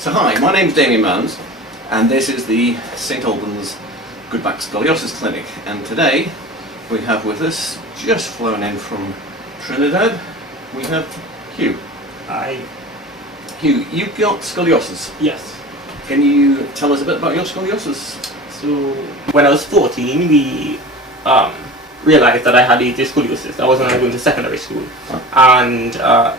So hi, my name's Damien Manns, and this is the St Albans Good Back Scoliosis Clinic, and today we have with us, just flown in from Trinidad, we have Hugh. Hi. Hugh, you've got scoliosis. Yes. Can you tell us a bit about your scoliosis? So when I was 14, we realized that I had scoliosis. That was when I was going to secondary school, and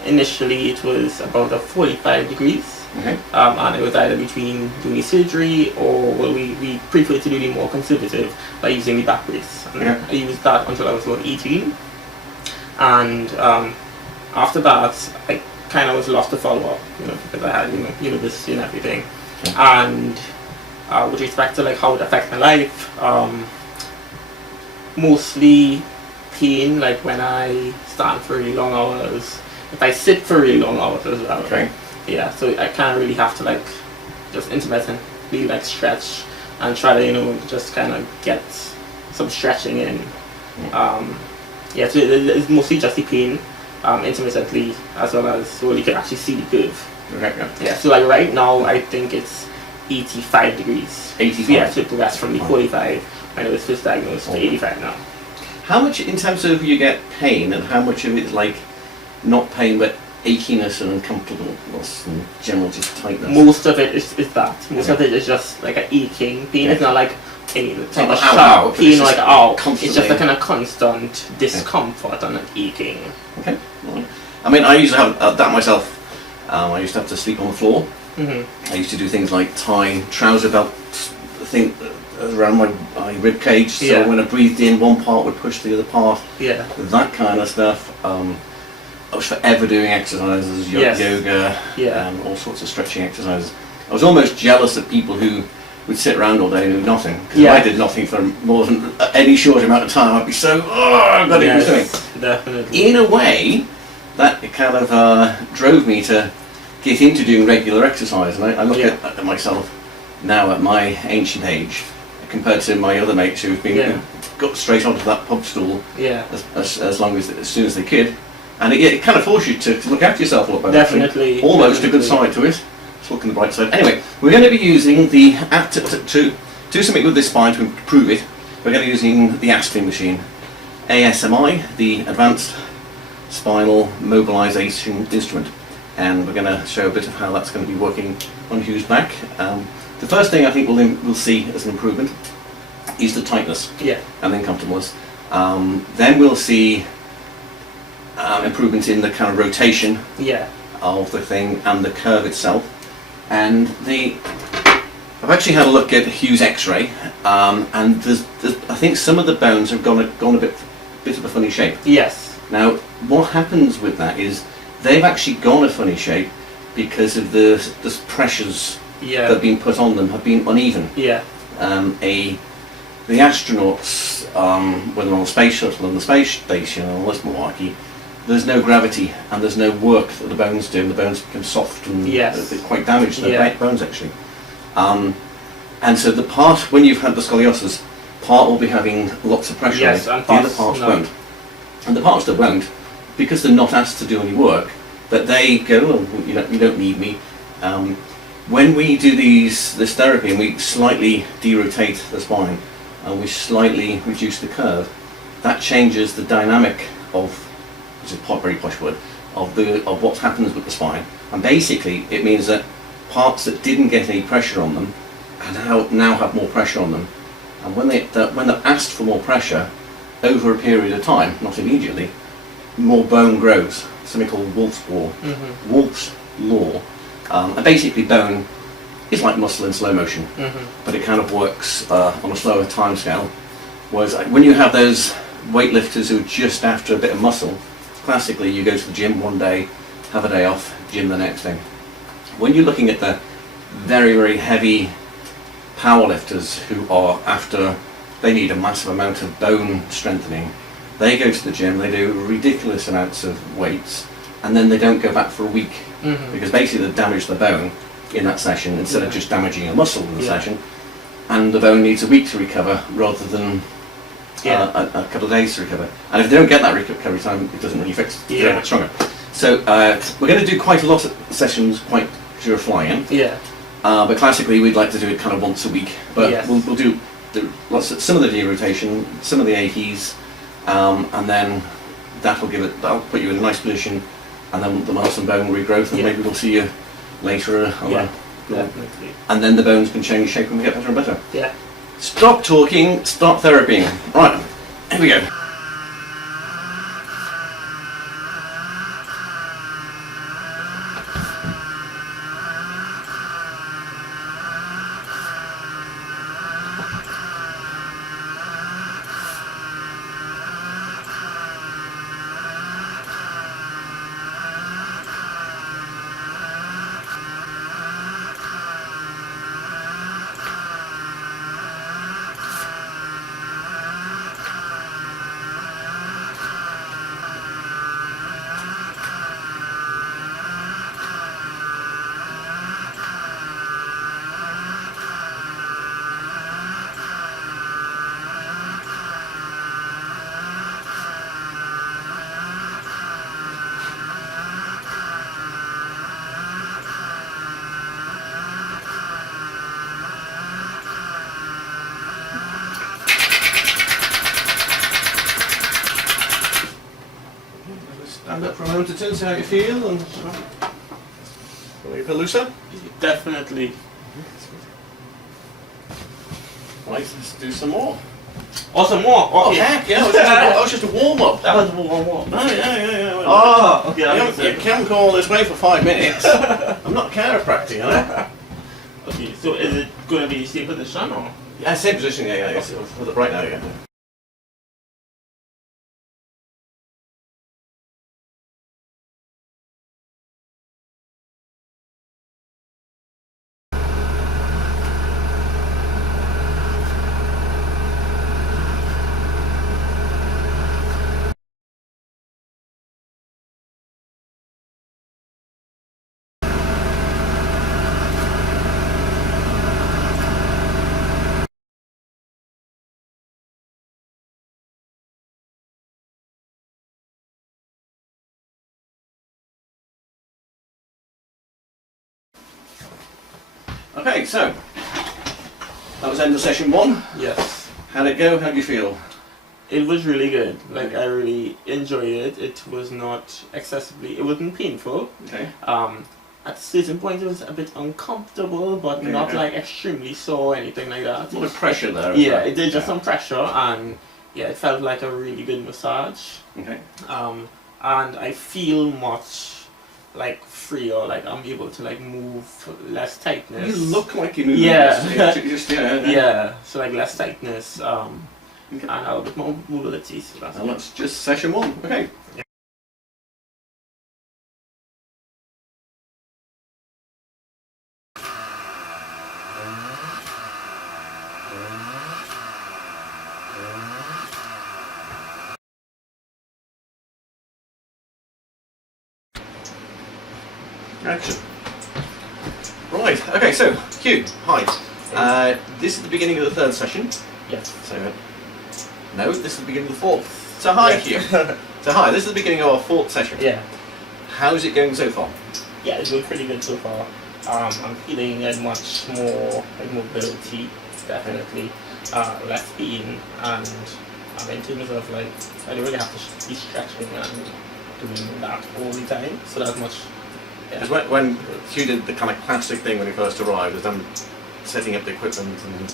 initially it was about 45 degrees. Okay. And it was either between doing the surgery or we preferred to do the more conservative by using the back brace. And I used that until I was about 18, and after that I kind of was lost to follow up, because I had university and everything. And with respect to how it affects my life, mostly pain, like when I stand for really long hours, if I sit for really long hours as well. Okay. Yeah, so I kind of really have to just intermittently stretch and try to just kind of get some stretching in. Yeah, so it's mostly just the pain, intermittently, as well as so you can actually see the curve. Okay. Yeah, so right now I think it's 85 degrees. 85? Yeah, so it progressed from the 45 when it was first diagnosed to 85 now. How much, in terms of you get pain, and how much of it's not pain but achiness and uncomfortableness and general just tightness? Most of it is that. Most of it is just an aching pain. It's not any type of ow, sharp pain or constantly. It's just a kind of constant discomfort and aching. Okay. Right. I mean, I used to have that myself. I used to have to sleep on the floor. I used to do things like tie trouser belt thing around my rib cage, so when I breathed in, one part would push the other part. Yeah. That kind of stuff. I was forever doing exercises, yoga, and all sorts of stretching exercises. I was almost jealous of people who would sit around all day and do nothing. Because if I did nothing for more than any short amount of time, I'd be so, I've got to do something. Definitely. In a way, that kind of drove me to get into doing regular exercise. And I look at myself now at my ancient age, compared to my other mates who've been got straight onto that pub stool as soon as they could. And it kind of forces you to look after yourself a lot better. Definitely. Almost a good side to it. Let's look on the bright side. Anyway, we're going to be using to do something with this spine to improve it. We're going to be using the ASMI machine. ASMI, the Advanced Spinal Mobilisation Instrument. And we're going to show a bit of how that's going to be working on Hugh's back. The first thing I think we'll see as an improvement is the tightness and the uncomfortableness. Then we'll see improvements in the kind of rotation of the thing and the curve itself. And I've actually had a look at Hugh's X-ray, and there's I think some of the bones have gone a bit of a funny shape. Yes. Now, what happens with that is they've actually gone a funny shape because of the pressures that have been put on them have been uneven. Yeah. The astronauts, when they're on the space shuttle and the space station and all this malarkey, there's no gravity and there's no work that the bones do, and the bones become soft and they're quite damaged, the bones actually. And so the part, when you've had the scoliosis, part will be having lots of pressure on it, the other parts won't. And the parts that won't, because they're not asked to do any work, that they go, oh, you don't need me. When we do this therapy and we slightly derotate the spine and we slightly reduce the curve, that changes the dynamic of, which is a very posh word, of what happens with the spine. And basically it means that parts that didn't get any pressure on them now have more pressure on them. And when they're asked for more pressure, over a period of time, not immediately, more bone grows. Something called Wolff's Law. Wolff's Law. And basically bone is like muscle in slow motion, but it kind of works on a slower time scale. Whereas when you have those weightlifters who are just after a bit of muscle, classically you go to the gym one day, have a day off, gym the next day. When you're looking at the very, very heavy powerlifters who are after, they need a massive amount of bone strengthening, they go to the gym, they do ridiculous amounts of weights, and then they don't go back for a week, because basically they damage the bone in that session instead of just damaging a muscle in the session, and the bone needs a week to recover rather than a couple of days to recover. And if they don't get that recovery time, it doesn't really fix it. They don't get stronger. So we're going to do quite a lot of sessions quite because you're flying. Yeah. But classically, we'd like to do it kind of once a week. But Yes. we'll do some of the derotation, some of the AHEs, and then that'll put you in a nice position, and then there'll have some bone regrowth, and maybe we'll see you later. Definitely. And then the bones can change shape and get better and better. Yeah. Stop talking, start therapying. Right, here we go. Stand up for a moment or two, see how you feel, and will you feel looser? Definitely. Right, let's do some more. Oh, some more. Oh Okay. heck, yeah, that was just a warm up. That was one more. Oh yeah. Oh, okay. You can't go all this way for 5 minutes. I'm not chiropractic, you know. Okay, so is it going to be the same position or? Yeah, same position, yeah. For the right now, yeah. Okay, so that was end of session 1. Yes. How'd it go? How'd you feel? It was really good. Like, I really enjoyed it. It was not excessively, it wasn't painful. Okay. At a certain point it was a bit uncomfortable, but not like extremely sore or anything like that. A lot of pressure there. Yeah, it did just some pressure, and yeah, it felt like a really good massage. Okay. And I feel much like freer, like I'm able to like move less tightness. You look like you move. Yeah. Yeah. So like less tightness, and a little bit more mobility. So that's And that's just session 1. Okay. Action. Right, okay, so, Hugh, hi. This is the beginning of the 3rd session. Yes. So, no, this is the beginning of the 4th. So, hi, Hugh. So, hi, this is the beginning of our 4th session. Yeah. How's it going so far? Yeah, it's going pretty good so far. I'm feeling much more like mobility, definitely. Less pain, and in terms of like, I don't really have to be stretching and doing that all the time, so that's much. Because when Hugh did the kind of classic thing when he first arrived, was them setting up the equipment and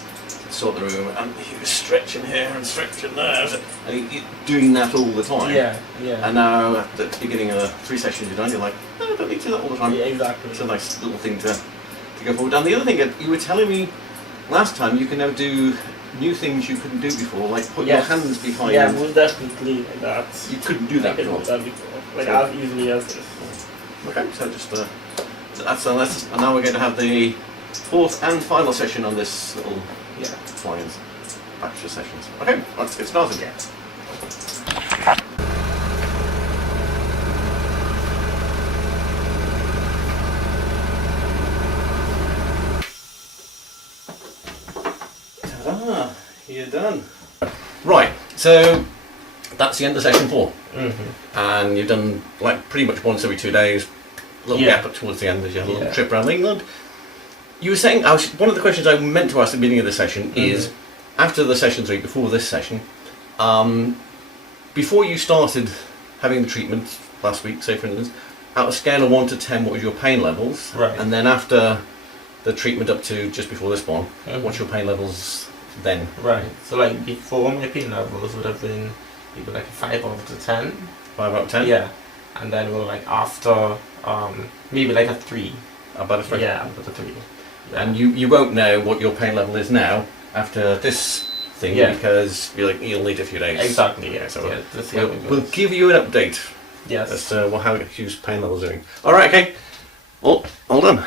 sort the room, and he was stretching here and stretching there, and he's doing that all the time. Yeah. And now at the beginning of the 3 sessions you've done, you're like, no, I don't need to do that all the time. Yeah, exactly. It's a nice little thing to go forward. And the other thing, you were telling me last time, you can now do new things you couldn't do before, like put your hands behind. Yeah, most definitely like that. You couldn't do that before. Like as easily as this. Okay, so just and now we're going to have the 4th and final session on this little flying batch sessions. Okay, let's get started. Yeah. Ta-da! You're done. Right, so that's the end of session 4. Mm-hmm. And you've done like pretty much once every 2 days, little gap up towards the end as you had a little trip around England. You were saying, one of the questions I meant to ask at the beginning of the session is, after the session 3, before this session, before you started having the treatment last week, say for instance, out of a scale of 1 to 10, what was your pain levels? Right. And then after the treatment up to just before this one, what's your pain levels then? Right. So like before, my pain levels would have been maybe like a 5 out of 10. 5 out of 10? Yeah. And then we're like after, maybe like a 3. About a 3? Yeah, about a 3. Yeah. And you won't know what your pain level is now after this thing because you'll need a few days. Exactly, yeah. So Yeah, we'll give you an update yes. as to how Hugh's pain level is doing. Alright, okay. All done.